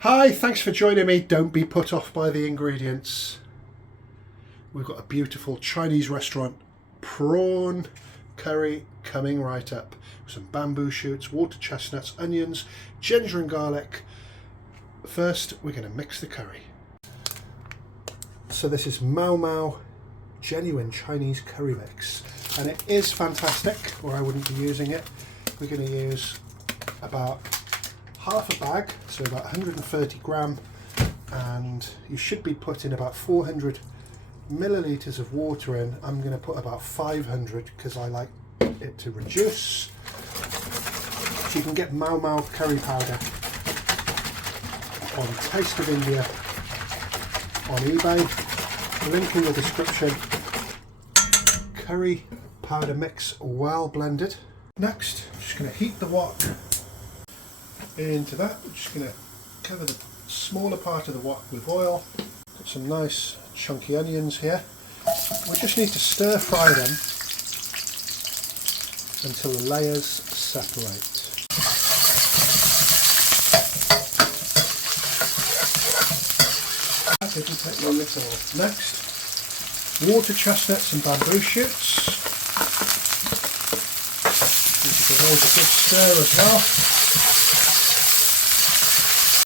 Hi, thanks for joining me. Don't be put off by the ingredients. We've got a beautiful Chinese restaurant prawn curry coming right up. Some bamboo shoots, water chestnuts, onions, ginger and garlic. First, we're going to mix the curry. So this is Mau Mau genuine Chinese curry mix, and it is fantastic, or I wouldn't be using it. We're going to use about half a bag, so about 130 gram, and you should be putting about 400 millilitres of water in. I'm going to put about 500 because I like it to reduce. So you can get Mau Mau curry powder on Taste of India on eBay, link in the description. Curry powder mix, well blended. Next, I'm just going to heat the wok into that. I'm just going to cover the smaller part of the wok with oil. Got some nice chunky onions here. We just need to stir fry them until the layers separate. That didn't take long at all. Next, water chestnuts and bamboo shoots. These give those a good stir as well.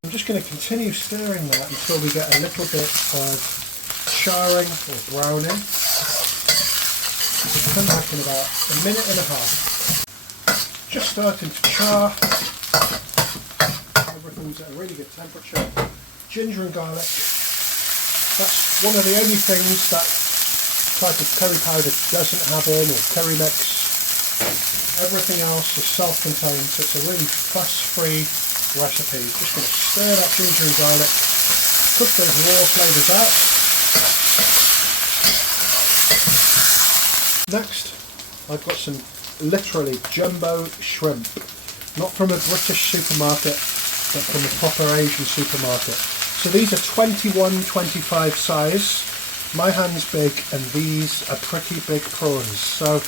I'm just going to continue stirring that until we get a little bit of charring or browning. It'll come back in about a minute and a half. Just starting to char. Everything's at a really good temperature. Ginger and garlic. That's one of the only things that type of curry powder doesn't have in, or curry mix. Everything else is self-contained, so it's a really fuss-free recipe. Just going to stir that ginger and garlic, cook those raw flavours out. Next, I've got some literally jumbo shrimp, not from a British supermarket, but from a proper Asian supermarket. So these are 21-25 size. My hand's big, and these are pretty big prawns. So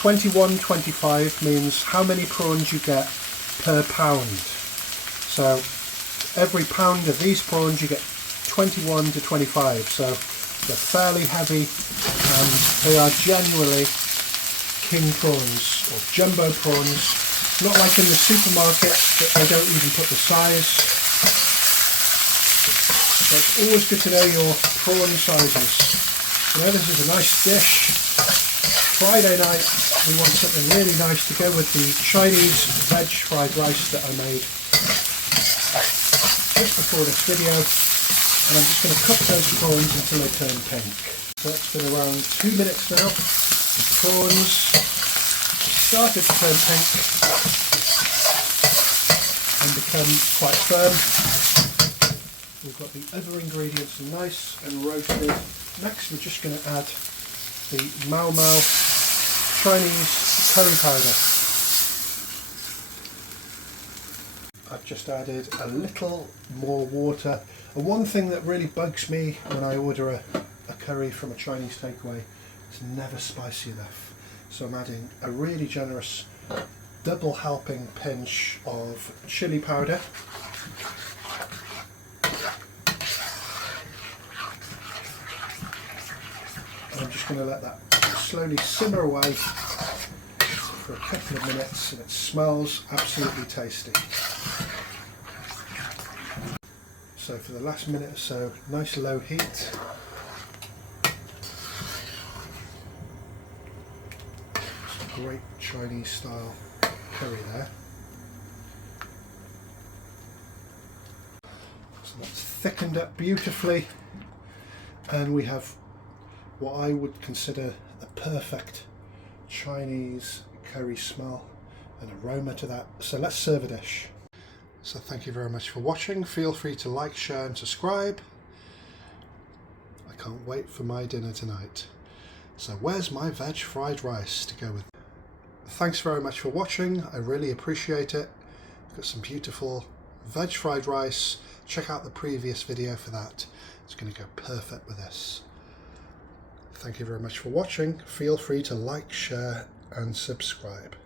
21-25 means how many prawns you get per pound. So every pound of these prawns you get 21 to 25. So they're fairly heavy, and they are genuinely king prawns or jumbo prawns. Not like in the supermarket that they don't even put the size. So it's always good to know your prawn sizes. You know, this is a nice dish. Friday night we want something really nice to go with the Chinese veg fried rice that I made just before this video, and I'm just going to cook those prawns until they turn pink. So it's been around 2 minutes now. The prawns started to turn pink and become quite firm. We've got the other ingredients nice and roasted. Next we're just going to add the Mau Mau Chinese curry powder. I've just added a little more water. And one thing that really bugs me when I order a curry from a Chinese takeaway, it's never spicy enough. So I'm adding a really generous double helping pinch of chilli powder. And I'm just going to let that slowly simmer away for a couple of minutes, and it smells absolutely tasty. So for the last minute or so, nice low heat. Some great Chinese style curry there. So that's thickened up beautifully, and we have what I would consider the perfect Chinese curry smell and aroma to that. So let's serve a dish. So thank you very much for watching. Feel free to like, share and subscribe. I can't wait for my dinner tonight. So where's my veg fried rice to go with? Thanks very much for watching. I really appreciate it. Got some beautiful veg fried rice. Check out the previous video for that. It's going to go perfect with this. Thank you very much for watching. Feel free to like, share and subscribe.